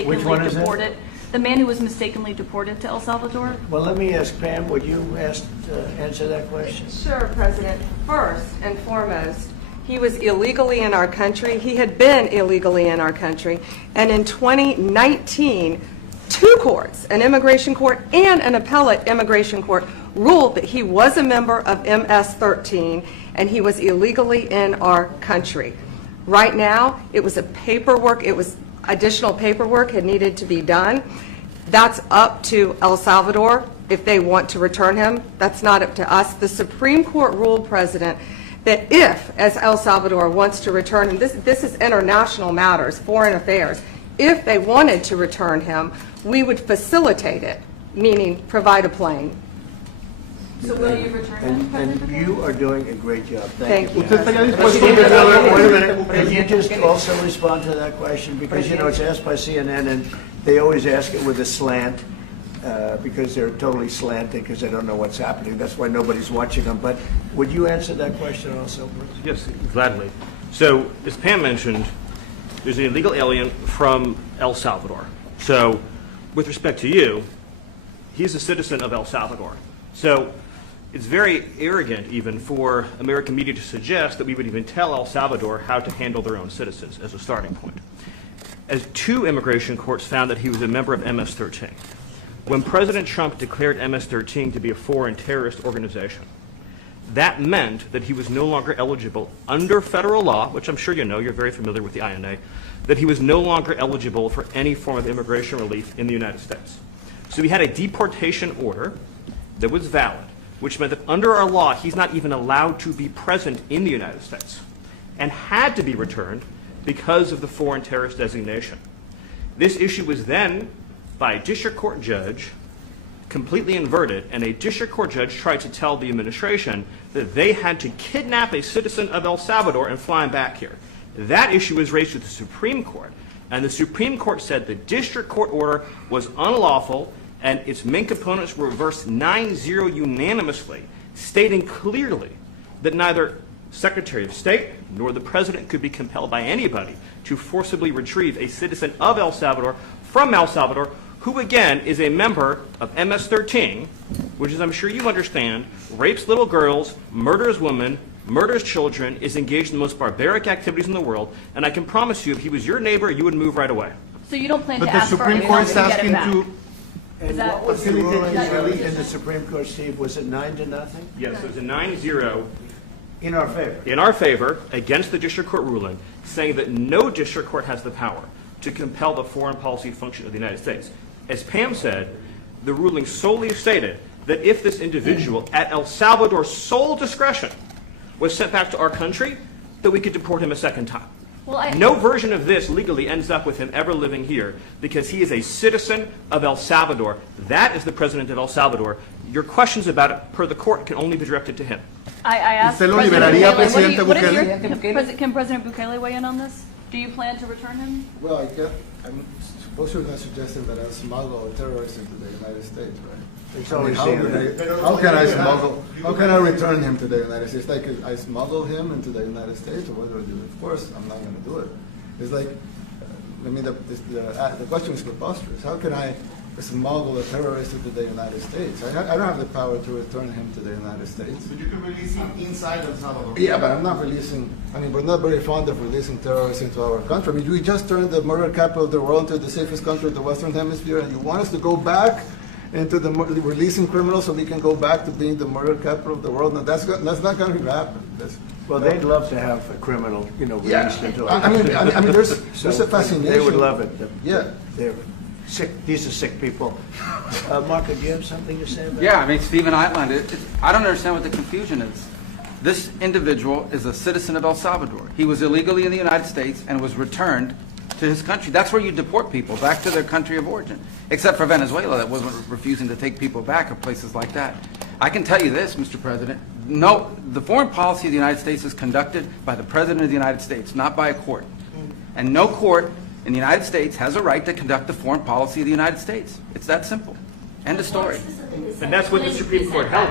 Which one is it? deported. The man who was mistakenly deported to El Salvador? Well, let me ask Pam, would you answer that question? Sure, President. First and foremost, he was illegally in our country. He had been illegally in our country. And in 2019, two courts, an immigration court and an appellate immigration court, ruled that he was a member of MS-13 and he was illegally in our country. Right now, it was additional paperwork had needed to be done. That's up to El Salvador if they want to return him. That's not up to us. The Supreme Court ruled, President, that if, as El Salvador wants to return him, this is international matters, foreign affairs, if they wanted to return him, we would facilitate it, meaning provide a plane. So will you return him? And you are doing a great job. Thank you. Wait a minute. Can you just also respond to that question? Because, you know, it's asked by CNN, and they always ask it with a slant, because they're totally slanted because they don't know what's happening. That's why nobody's watching them. But would you answer that question also, please? Yes, gladly. So, as Pam mentioned, there's an illegal alien from El Salvador. So, with respect to you, he's a citizen of El Salvador. So, it's very arrogant even for American media to suggest that we would even tell El Salvador how to handle their own citizens as a starting point. As two immigration courts found that he was a member of MS-13. When President Trump declared MS-13 to be a foreign terrorist organization, that meant that he was no longer eligible under federal law, which I'm sure you know, you're very familiar with the INA, that he was no longer eligible for any form of immigration relief in the United States. So he had a deportation order that was valid, which meant that under our law, he's not even allowed to be present in the United States and had to be returned because of the foreign terrorist designation. This issue was then, by a district court judge, completely inverted, and a district court judge tried to tell the administration that they had to kidnap a citizen of El Salvador and fly him back here. That issue was raised with the Supreme Court, and the Supreme Court said the district court order was unlawful, and its main components were reversed 9-0 unanimously, stating clearly that neither Secretary of State nor the President could be compelled by anybody to forcibly retrieve a citizen of El Salvador from El Salvador, who again is a member of MS-13, which, as I'm sure you understand, rapes little girls, murders women, murders children, is engaged in the most barbaric activities in the world, and I can promise you if he was your neighbor, you would move right away. So you don't plan But to the ask for Supreme any Court is help to get him asking back? to, And that- what was the ruling that your in position? the Supreme Court, Steve? Was it 9-0? Yes, it was a 9-0 In our favor? in our favor against the district court ruling, saying that no district court has the power to compel the foreign policy function of the United States. As Pam said, the ruling solely stated that if this individual, at El Salvador's sole discretion, was sent back to our country, that we could deport him a second time. Well, No version of this legally ends up with him ever living here because he is a citizen of El Salvador. That is the president of El Salvador. Your questions about it, per the court, can only be directed to him. I asked ¿Usted lo President liberaría, Bukele, Presidente what is Bukele? can President Bukele weigh in on this? Do you plan to return him? Well, I'm suppose you're not suggesting that I smuggle a terrorist into the United States, right? It's always How can I return him to the United States? Like, I smuggle him into the United States, or what do I do? Of course, I'm not going to do it. It's like, the question is preposterous. How can I smuggle a terrorist into the United States? I don't have the power to return him to the United States. but you can release him inside El Salvador. Yeah, but I'm not releasing, we're not very fond of releasing terrorists into our country. We just turned the murder capital of the world into the safest country of the Western Hemisphere, and you want us to go back into releasing criminals so we can go back to being the murder capital of the world? No, that's not going to happen. Well, they'd love to have a criminal, released into I mean, there's a fascination. They would love it. Yeah. They're sick. These are sick people. Marco, do you have something to say about that? Yeah, I mean, Stephen outlined it. I don't understand what the confusion is. This individual is a citizen of El Salvador. He was illegally in the United States and was returned to his country. That's where you deport people, back to their country of origin, except for Venezuela that wasn't refusing to take people back, or places like that. I can tell you this, Mr. President, no, the foreign policy of the United States is conducted by the President of the United States, not by a court. And no court in the United States has a right to conduct the foreign policy of the United States. It's that simple. End of story. And that's what the Supreme Court held.